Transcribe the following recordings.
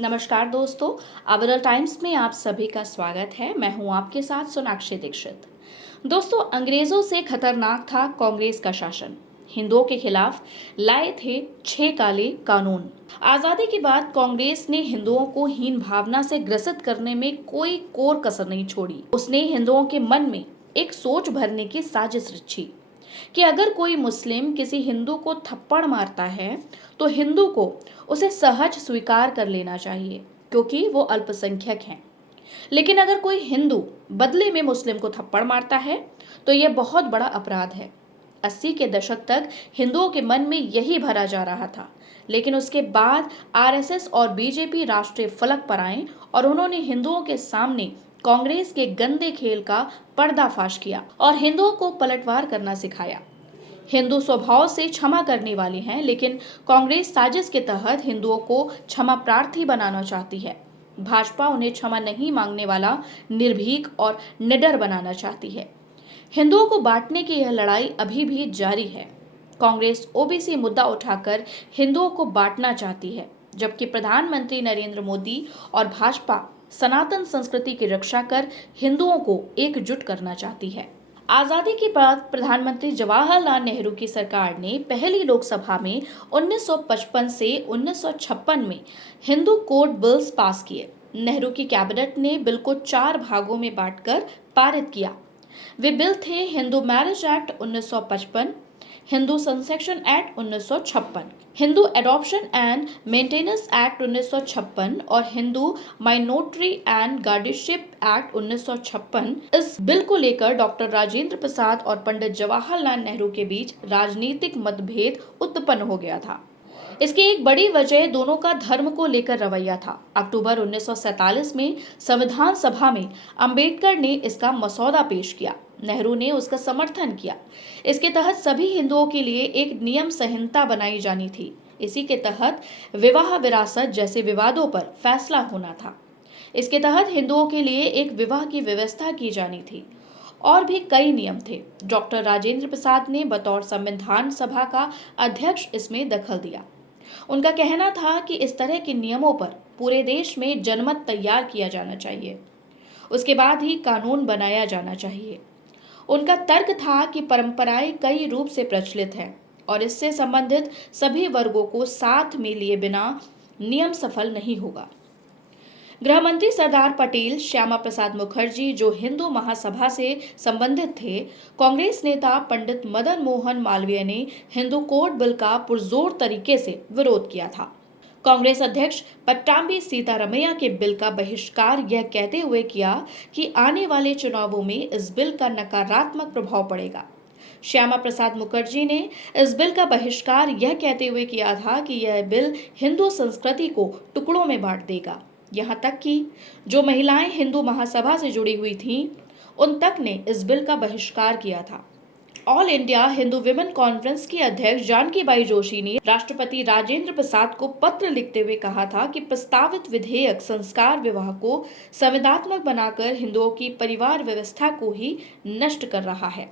नमस्कार दोस्तों, अवरल टाइम्स में आप सभी का स्वागत है। मैं हूं आपके साथ सोनाक्षी दीक्षित। दोस्तों, अंग्रेजों से खतरनाक था कांग्रेस का शासन। हिंदुओं के खिलाफ लाए थे 6 काले कानून। आजादी के बाद कांग्रेस ने हिंदुओं को हीन भावना से ग्रसित करने में कोई कोर कसर नहीं छोड़ी। उसने हिंदुओं के मन में एक सोच भरने की साजिश रची कि अगर कोई मुस्लिम किसी हिंदू को थप्पड़ मारता है तो हिंदू को उसे सहज स्वीकार कर लेना चाहिए, क्योंकि वो अल्पसंख्यक हैं। लेकिन अगर कोई हिंदू बदले में मुस्लिम को थप्पड़ मारता है तो यह बहुत बड़ा अपराध है। 80 के दशक तक हिंदुओं के मन में यही भरा जा रहा था। लेकिन उसके बाद आरएसएस और बीजेपी राष्ट्रीय फलक पर आए और उन्होंने हिंदुओं के सामने कांग्रेस के गंदे खेल का पर्दाफाश किया और हिंदुओं को पलटवार करना सिखाया। हिंदू स्वभाव से क्षमा करने वाले हैं, लेकिन कांग्रेस साजिश के तहत हिंदुओं को क्षमा प्रार्थी बनाना चाहती है। भाजपा उन्हें क्षमा नहीं मांगने वाला, निर्भीक और निडर बनाना चाहती है। हिंदुओं को बांटने की यह लड़ाई अभी भी जारी है। कांग्रेस ओबीसी मुद्दा उठाकर हिंदुओं को बांटना चाहती है, जबकि प्रधानमंत्री नरेंद्र मोदी और भाजपा सनातन संस्कृति की रक्षा कर हिंदुओं को एकजुट करना चाहती है। आजादी के बाद प्रधानमंत्री जवाहरलाल नेहरू की सरकार ने पहली लोकसभा में 1955 से 1956 में हिंदू कोड बिल्स पास किए। नेहरू की कैबिनेट ने बिल को 4 भागों में बांटकर पारित किया। वे बिल थे Hindu marriage act 1955, Hindu succession act 1956, Hindu adoption and maintenance act 1956 और Hindu minority and guardianship act 1956। इस बिल को लेकर डॉक्टर राजेंद्र प्रसाद और पंडित जवाहरलाल नेहरू के बीच राजनीतिक मतभेद उत्पन्न हो गया था। इसकी एक बड़ी वजह दोनों का धर्म को लेकर रवैया था। अक्टूबर 1947 में संविधान सभा में अंबेडकर ने इसका मसौदा पेश किया। नेहरू ने उसका समर्थन किया। इसके तहत सभी हिंदुओं के लिए एक नियम संहिता बनाई जानी थी। इसी के तहत विवाह विरासत जैसे विवादों पर फैसला होना था। इसके तहत हिंदुओं के लिए एक विवाह की व्यवस्था की जानी थी। और भी कई नियम थे। डॉक्टर राजेंद्र प्रसाद ने बतौर संविधान सभा का अध्यक्ष इसमें दखल दिया। उनका कहना था कि इस तरह के नियमों पर पूरे देश में जनमत तैयार किया जाना चाहिए, उसके बाद ही कानून बनाया जाना चाहिए। उनका तर्क था कि परंपराएं कई रूप से प्रचलित हैं और इससे संबंधित सभी वर्गों को साथ में लिए बिना नियम सफल नहीं होगा। गृह मंत्री सरदार पटेल, श्यामा प्रसाद मुखर्जी, जो हिंदू महासभा से संबंधित थे, कांग्रेस नेता पंडित मदन मोहन मालवीय ने हिंदू कोड बिल का पुरजोर तरीके से विरोध किया था। कांग्रेस अध्यक्ष पट्टाभी सीतारमैया के बिल का बहिष्कार यह कहते हुए किया कि आने वाले चुनावों में इस बिल का नकारात्मक प्रभाव पड़ेगा। श्यामा प्रसाद मुखर्जी ने इस बिल का बहिष्कार यह कहते हुए किया था कि यह बिल हिंदू संस्कृति को टुकड़ों में बांट देगा। यहाँ तक कि जो महिलाएं हिंदू महासभा से जुड़ी हुई थीं, उन तक ने इस बिल का बहिष्कार किया था। All India Hindu women conference की अध्यक्ष जानकी बाई जोशी ने राष्ट्रपति राजेंद्र प्रसाद को पत्र लिखते हुए कहा था कि प्रस्तावित विधेयक संस्कार विवाह को संवैधात्मक बनाकर हिंदुओं की परिवार व्यवस्था को ही नष्ट कर रहा है।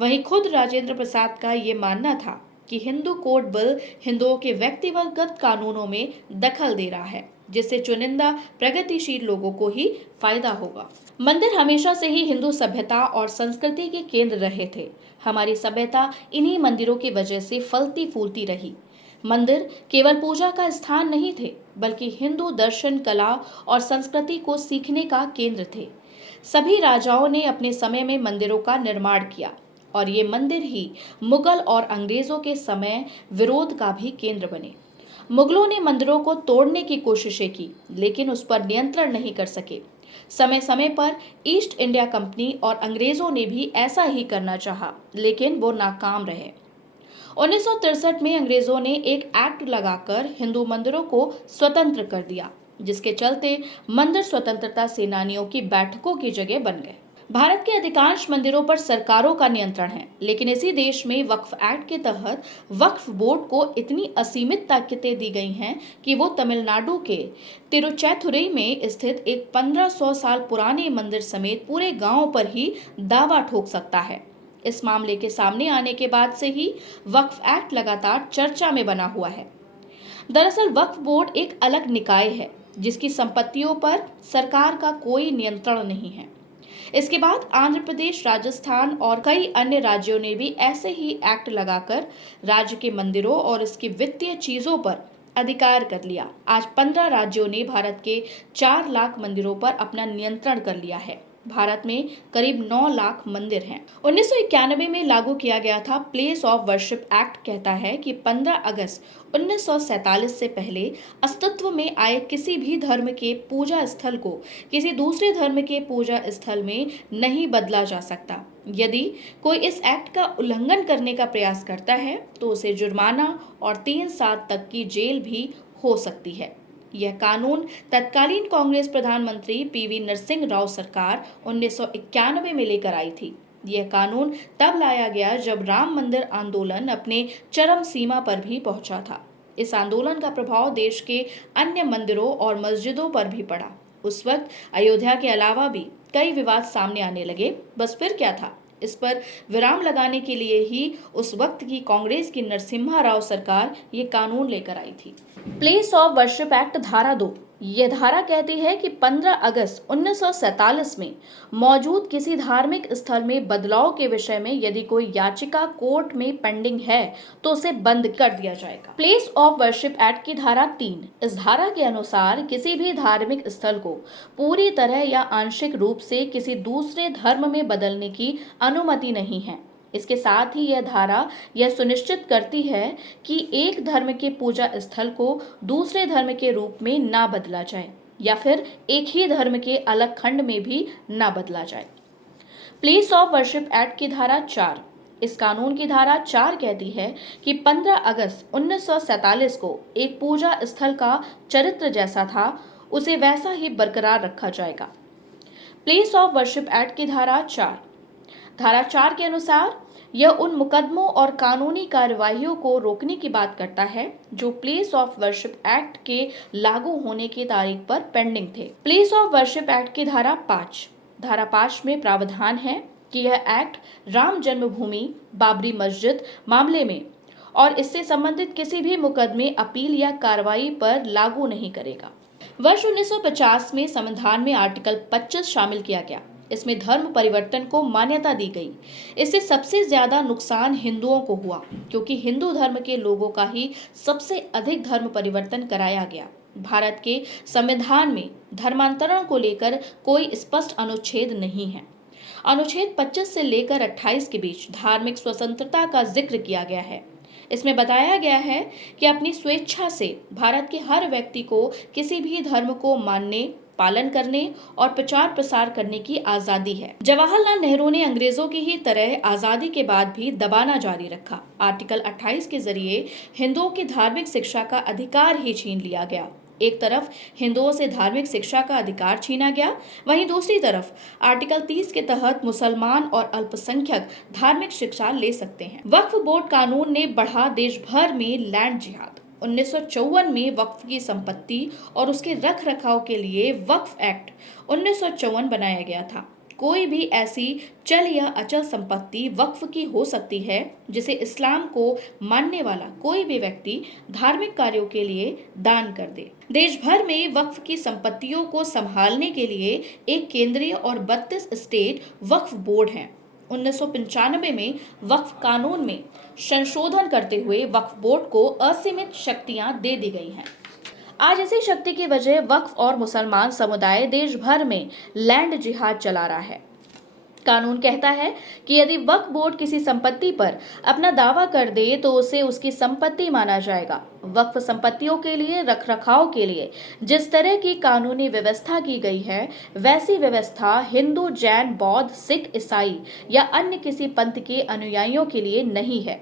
वहीं खुद राजेंद्र प्रसाद का ये मानना था कि हिंदू कोड बिल हिंदुओं के व्यक्तिगत कानूनों में दखल दे रहा है, जिससे चुनिंदा प्रगतिशील लोगों को ही फायदा होगा। मंदिर हमेशा से ही हिंदू सभ्यता और संस्कृति के केंद्र रहे थे। हमारी सभ्यता इन्हीं मंदिरों की वजह से फलती फूलती रही। मंदिर केवल पूजा का स्थान नहीं थे, बल्कि हिंदू दर्शन, कला और संस्कृति को सीखने का केंद्र थे। सभी राजाओं ने अपने समय में मंदिरों का निर्माण किया और ये मंदिर ही मुगल और अंग्रेजों के समय विरोध का भी केंद्र बने। मुगलों ने मंदिरों को तोड़ने की कोशिशें की, लेकिन उस पर नियंत्रण नहीं कर सके। समय समय पर ईस्ट इंडिया कंपनी और अंग्रेजों ने भी ऐसा ही करना चाहा, लेकिन वो नाकाम रहे। 1963 में अंग्रेजों ने एक एक्ट लगाकर हिंदू मंदिरों को स्वतंत्र कर दिया, जिसके चलते मंदिर स्वतंत्रता सेनानियों की बैठकों की जगह बन गए। भारत के अधिकांश मंदिरों पर सरकारों का नियंत्रण है, लेकिन इसी देश में वक्फ एक्ट के तहत वक्फ बोर्ड को इतनी असीमित ताकतें दी गई हैं कि वो तमिलनाडु के तिरुचैथुरई में स्थित एक 1500 साल पुराने मंदिर समेत पूरे गांव पर ही दावा ठोक सकता है। इस मामले के सामने आने के बाद से ही वक्फ एक्ट लगातार चर्चा में बना हुआ है। दरअसल वक्फ बोर्ड एक अलग निकाय है जिसकी संपत्तियों पर सरकार का कोई नियंत्रण नहीं है। इसके बाद आंध्र प्रदेश, राजस्थान और कई अन्य राज्यों ने भी ऐसे ही एक्ट लगाकर राज्य के मंदिरों और इसकी वित्तीय चीजों पर अधिकार कर लिया। आज 15 राज्यों ने भारत के 4 लाख मंदिरों पर अपना नियंत्रण कर लिया है। भारत में करीब 9 लाख मंदिर हैं। 1991 में लागू किया गया था प्लेस ऑफ वर्शिप एक्ट कहता है कि 15 अगस्त 1947 से पहले अस्तित्व में आए किसी भी धर्म के पूजा स्थल को किसी दूसरे धर्म के पूजा स्थल में नहीं बदला जा सकता। यदि कोई इस एक्ट का उल्लंघन करने का प्रयास करता है तो उसे जुर्माना और 3 साल तक की जेल भी हो सकती है। यह कानून तत्कालीन कांग्रेस प्रधानमंत्री पीवी नरसिंह राव सरकार 1991 में लेकर आई थी। यह कानून तब लाया गया जब राम मंदिर आंदोलन अपने चरम सीमा पर भी पहुंचा था। इस आंदोलन का प्रभाव देश के अन्य मंदिरों और मस्जिदों पर भी पड़ा। उस वक्त अयोध्या के अलावा भी कई विवाद सामने आने लगे। बस फिर क्या था, इस पर विराम लगाने के लिए ही उस वक्त की कांग्रेस की नरसिम्हा राव सरकार ये कानून लेकर आई थी। प्लेस ऑफ वर्शिप एक्ट धारा 2, यह धारा कहती है कि 15 अगस्त 1947 में मौजूद किसी धार्मिक स्थल में बदलाव के विषय में यदि कोई याचिका कोर्ट में पेंडिंग है तो उसे बंद कर दिया जाएगा। प्लेस ऑफ वर्शिप एक्ट की धारा 3, इस धारा के अनुसार किसी भी धार्मिक स्थल को पूरी तरह या आंशिक रूप से किसी दूसरे धर्म में बदलने की अनुमति नहीं है। इसके साथ ही यह धारा यह सुनिश्चित करती है कि एक धर्म के पूजा स्थल को दूसरे धर्म के रूप में ना बदला जाए या फिर एक ही धर्म के अलग खंड में भी ना बदला जाए। प्लेस ऑफ वर्शिप एक्ट की धारा 4, इस कानून की धारा 4 कहती है कि 15 अगस्त 1947 को एक पूजा स्थल का चरित्र जैसा था उसे वैसा ही बरकरार रखा जाएगा। प्लेस ऑफ वर्शिप एक्ट की धारा 4 के अनुसार यह उन मुकदमों और कानूनी कार्यवाहियों को रोकने की बात करता है जो प्लेस ऑफ वर्शिप एक्ट के लागू होने की तारीख पर पेंडिंग थे। प्लेस ऑफ वर्शिप एक्ट की धारा 5 में प्रावधान है कि यह एक्ट राम जन्मभूमि बाबरी मस्जिद मामले में और इससे संबंधित किसी भी मुकदमे, अपील या कार्रवाई पर लागू नहीं करेगा। वर्ष 1950 में संविधान में आर्टिकल 25 शामिल किया गया। इसमें धर्म परिवर्तन को मान्यता दी गई। इससे सबसे ज्यादा नुकसान हिंदुओं को हुआ क्योंकि हिंदू धर्म के लोगों का ही सबसे अधिक धर्म परिवर्तन कराया गया। भारत के संविधान में धर्मांतरण को लेकर कोई स्पष्ट अनुच्छेद नहीं है। अनुच्छेद 25 से लेकर 28 के बीच धार्मिक स्वतंत्रता का जिक्र किया गया है। इसमें बताया गया है कि अपनी स्वेच्छा से भारत के हर व्यक्ति को किसी भी धर्म को मानने, पालन करने और प्रचार प्रसार करने की आजादी है। जवाहरलाल नेहरू ने अंग्रेजों की ही तरह आजादी के बाद भी दबाना जारी रखा। आर्टिकल 28 के जरिए हिंदुओं की धार्मिक शिक्षा का अधिकार ही छीन लिया गया। एक तरफ हिंदुओं से धार्मिक शिक्षा का अधिकार छीना गया, वहीं दूसरी तरफ आर्टिकल 30 के तहत मुसलमान और अल्पसंख्यक धार्मिक शिक्षा ले सकते हैं। वक्फ बोर्ड कानून ने बढ़ा देश भर में लैंड जिहाद। 1954 में वक्फ की संपत्ति और उसके रख रखाव के लिए वक्फ एक्ट 1954 बनाया गया था। कोई भी ऐसी चल या अचल संपत्ति वक्फ की हो सकती है जिसे इस्लाम को मानने वाला कोई भी व्यक्ति धार्मिक कार्यों के लिए दान कर दे। देश भर में वक्फ की संपत्तियों को संभालने के लिए एक केंद्रीय और 32 स्टेट वक्फ बोर्ड हैं। 1995 में वक्फ कानून में संशोधन करते हुए वक्फ बोर्ड को असीमित शक्तियां दे दी गई हैं। आज इसी शक्ति की वजह वक्फ और मुसलमान समुदाय देश भर में लैंड जिहाद चला रहा है। कानून कहता है कि यदि वक्फ बोर्ड किसी संपत्ति पर अपना दावा कर दे तो उसे उसकी संपत्ति माना जाएगा। वक्फ संपत्तियों के लिए रखरखाव के लिए जिस तरह की कानूनी व्यवस्था की गई है वैसी व्यवस्था हिंदू, जैन, बौद्ध, सिख, ईसाई या अन्य किसी पंथ के अनुयायियों के लिए नहीं है।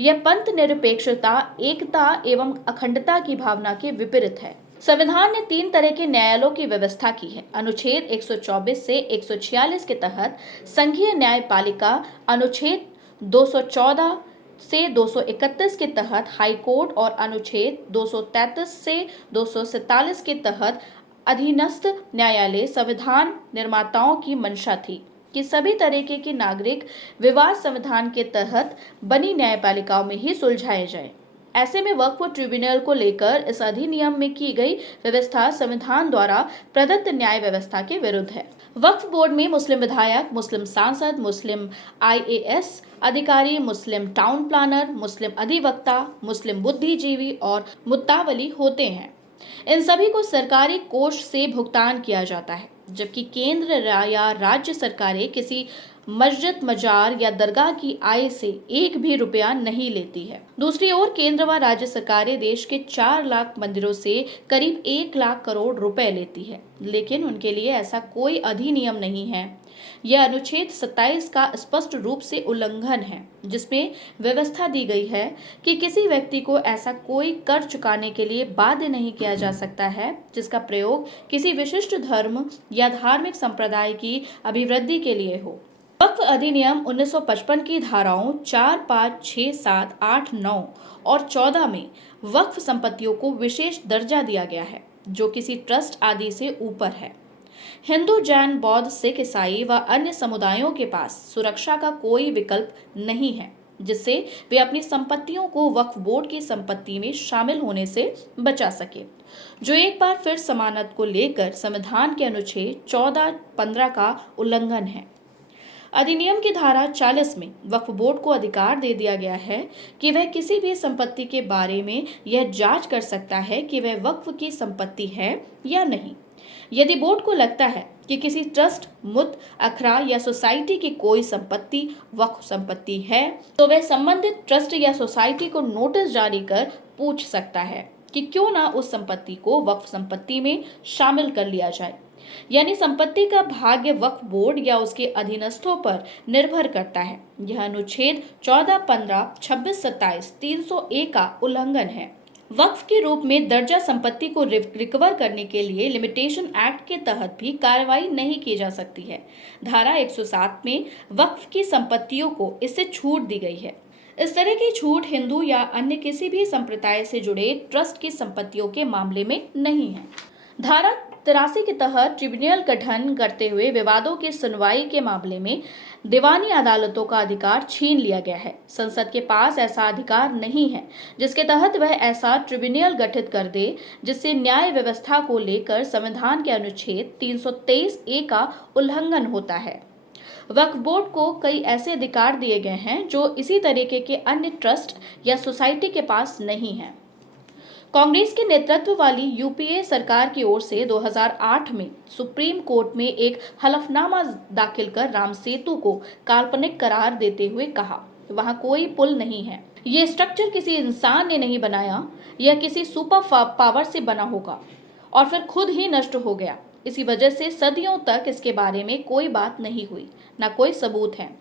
यह पंथ निरपेक्षता, एकता एवं अखंडता की भावना के विपरीत है। संविधान ने 3 तरह के न्यायालयों की व्यवस्था की है। अनुच्छेद 124 से 146 के तहत संघीय न्यायपालिका, अनुच्छेद 214 से 231 के तहत हाई कोर्ट और अनुच्छेद 233 से 247 के तहत अधीनस्थ न्यायालय। संविधान निर्माताओं की मंशा थी कि सभी तरीके के नागरिक विवाद संविधान के तहत बनी न्यायपालिकाओं में ही सुलझाए जाए। ऐसे में वक्फ ट्रिब्यूनल को लेकर इस अधिनियम में की गई व्यवस्था संविधान द्वारा प्रदत्त न्याय व्यवस्था के विरुद्ध है। वक्फ बोर्ड में मुस्लिम विधायक, मुस्लिम सांसद, मुस्लिम आईएएस अधिकारी, मुस्लिम टाउन प्लानर, मुस्लिम अधिवक्ता, मुस्लिम बुद्धिजीवी और मुत्तावली होते हैं। इन सभी को सरकारी कोष से भुगतान किया जाता है, जबकि केंद्र या राज्य सरकारें किसी मस्जिद, मजार या दरगाह की आय से एक भी रुपया नहीं लेती है। दूसरी ओर केंद्र व राज्य सरकारें देश के 4 लाख मंदिरों से करीब 1 लाख करोड़ रुपए लेती है, लेकिन उनके लिए ऐसा कोई अधिनियम नहीं है। यह अनुच्छेद 27 का स्पष्ट रूप से उल्लंघन है, जिसमें व्यवस्था दी गई है कि किसी व्यक्ति को ऐसा कोई कर चुकाने के लिए बाध्य नहीं किया जा सकता है जिसका प्रयोग किसी विशिष्ट धर्म या धार्मिक संप्रदाय की अभिवृद्धि के लिए हो। वक्फ अधिनियम 1955 की धाराओं 4, 5, 6, 7, 8, 9 और 14 में वक्फ संपत्तियों को विशेष दर्जा दिया गया है, जो किसी ट्रस्ट आदि से ऊपर है। हिंदू, जैन, बौद्ध, सिख, ईसाई व अन्य समुदायों के पास सुरक्षा का कोई विकल्प नहीं है, जिससे वे अपनी संपत्तियों को वक्फ बोर्ड की संपत्ति में शामिल होने से बचा सके, जो एक बार फिर समानता को लेकर संविधान के अनुच्छेद 14, 15 का उल्लंघन है। अधिनियम की धारा 40 में वक्फ बोर्ड को अधिकार दे दिया गया है कि वह किसी भी संपत्ति के बारे में यह जांच कर सकता है कि वह वक्फ की संपत्ति है या नहीं। यदि बोर्ड को लगता है कि किसी ट्रस्ट, मुत, अखड़ा या सोसाइटी की कोई संपत्ति वक्फ संपत्ति है, तो वह संबंधित ट्रस्ट या सोसाइटी को नोटिस जारी कर पूछ सकता है कि क्यों ना उस संपत्ति को वक्फ संपत्ति में शामिल कर लिया जाए। यानी संपत्ति का भाग्य वक्फ बोर्ड या उसके अधीनस्थों पर निर्भर करता है। यह अनुच्छेद 14, 15, 26, 27, 300A का उल्लंघन है। वक्फ के रूप में दर्जा संपत्ति को रिकवर करने के लिए लिमिटेशन एक्ट के तहत भी कार्रवाई नहीं की जा सकती है। धारा 107 में वक्फ की संपत्तियों को इससे छूट दी गई है। इस तरह की छूट हिंदू या अन्य किसी भी संप्रदाय से जुड़े ट्रस्ट की संपत्तियों के मामले में नहीं है। धारा 83 के तहत ट्रिब्यूनल गठन करते हुए विवादों की सुनवाई के मामले में दीवानी अदालतों का अधिकार छीन लिया गया है। संसद के पास ऐसा अधिकार नहीं है जिसके तहत वह ऐसा ट्रिब्यूनल गठित कर दे जिससे न्याय व्यवस्था को लेकर संविधान के अनुच्छेद 323A का उल्लंघन होता है। वक्फ बोर्ड को कई ऐसे अधिकार दिए गए हैं जो इसी तरीके के अन्य ट्रस्ट या सोसाइटी के पास नहीं है। कांग्रेस के नेतृत्व वाली यूपीए सरकार की ओर से 2008 में सुप्रीम कोर्ट में एक हलफनामा दाखिल कर राम सेतु को काल्पनिक करार देते हुए कहा, वहां कोई पुल नहीं है, ये स्ट्रक्चर किसी इंसान ने नहीं बनाया, यह किसी सुपर पावर से बना होगा और फिर खुद ही नष्ट हो गया। इसी वजह से सदियों तक इसके बारे में कोई बात नहीं हुई, न कोई सबूत है।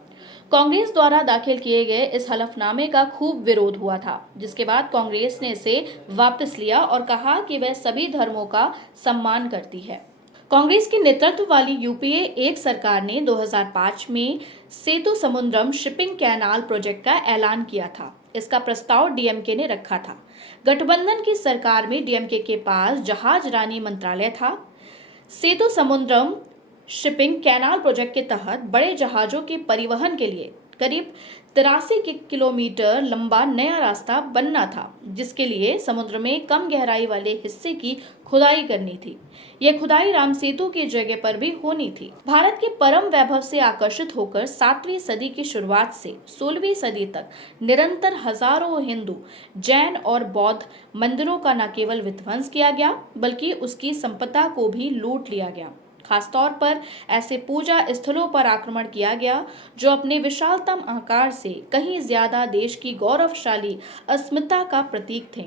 कांग्रेस द्वारा दाखिल किए गए इस हलफनामे का खूब विरोध हुआ था, जिसके बाद कांग्रेस ने इसे वापस लिया और कहा कि वह सभी धर्मों का सम्मान करती है। कांग्रेस के नेतृत्व वाली यूपीए एक सरकार ने 2005 में सेतु समुद्रम शिपिंग कैनाल प्रोजेक्ट का ऐलान किया था। इसका प्रस्ताव डीएमके ने रखा था। गठबंधन की सरकार में डीएमके के पास जहाज रानी मंत्रालय था। सेतु समुद्रम शिपिंग कैनाल प्रोजेक्ट के तहत बड़े जहाजों के परिवहन के लिए करीब 83 किलोमीटर लंबा नया रास्ता बनना था, जिसके लिए समुद्र में कम गहराई वाले हिस्से की खुदाई करनी थी। यह खुदाई राम सेतु की जगह पर भी होनी थी। भारत के परम वैभव से आकर्षित होकर 7वीं सदी की शुरुआत से 16वीं सदी तक निरंतर हजारों हिंदू, जैन और बौद्ध मंदिरों का न केवल विध्वंस किया गया बल्कि उसकी संपदा को भी लूट लिया गया। खासतौर पर ऐसे पूजा स्थलों पर आक्रमण किया गया जो अपने विशालतम आकार से कहीं ज्यादा देश की गौरवशाली अस्मिता का प्रतीक थे।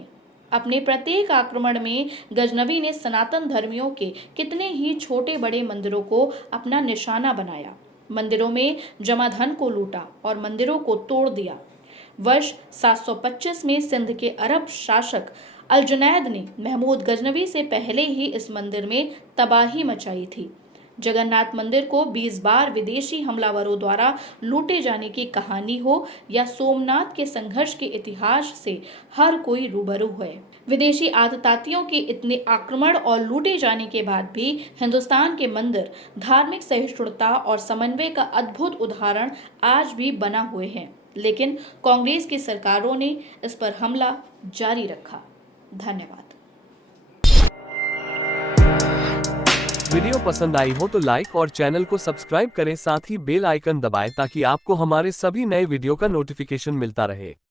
अपने प्रत्येक आक्रमण में गजनवी ने सनातन धर्मियों के कितने ही छोटे बड़े मंदिरों को अपना निशाना बनाया, मंदिरों में जमा धन को लूटा और मंदिरों को तोड़ दिया। वर्ष 725 में सिंध के अरब शासक अल जुनैद ने महमूद गजनवी से पहले ही इस मंदिर में तबाही मचाई थी। जगन्नाथ मंदिर को 20 बार विदेशी हमलावरों द्वारा लूटे जाने की कहानी हो या सोमनाथ के संघर्ष के इतिहास से हर कोई रूबरू है। विदेशी आततातियों के इतने आक्रमण और लूटे जाने के बाद भी हिंदुस्तान के मंदिर धार्मिक सहिष्णुता और समन्वय का अद्भुत उदाहरण आज भी बना हुए हैं। लेकिन कांग्रेस की सरकारों ने इस पर हमला जारी रखा। धन्यवाद। वीडियो पसंद आई हो तो लाइक और चैनल को सब्सक्राइब करें, साथ ही बेल आइकन दबाएं ताकि आपको हमारे सभी नए वीडियो का नोटिफिकेशन मिलता रहे।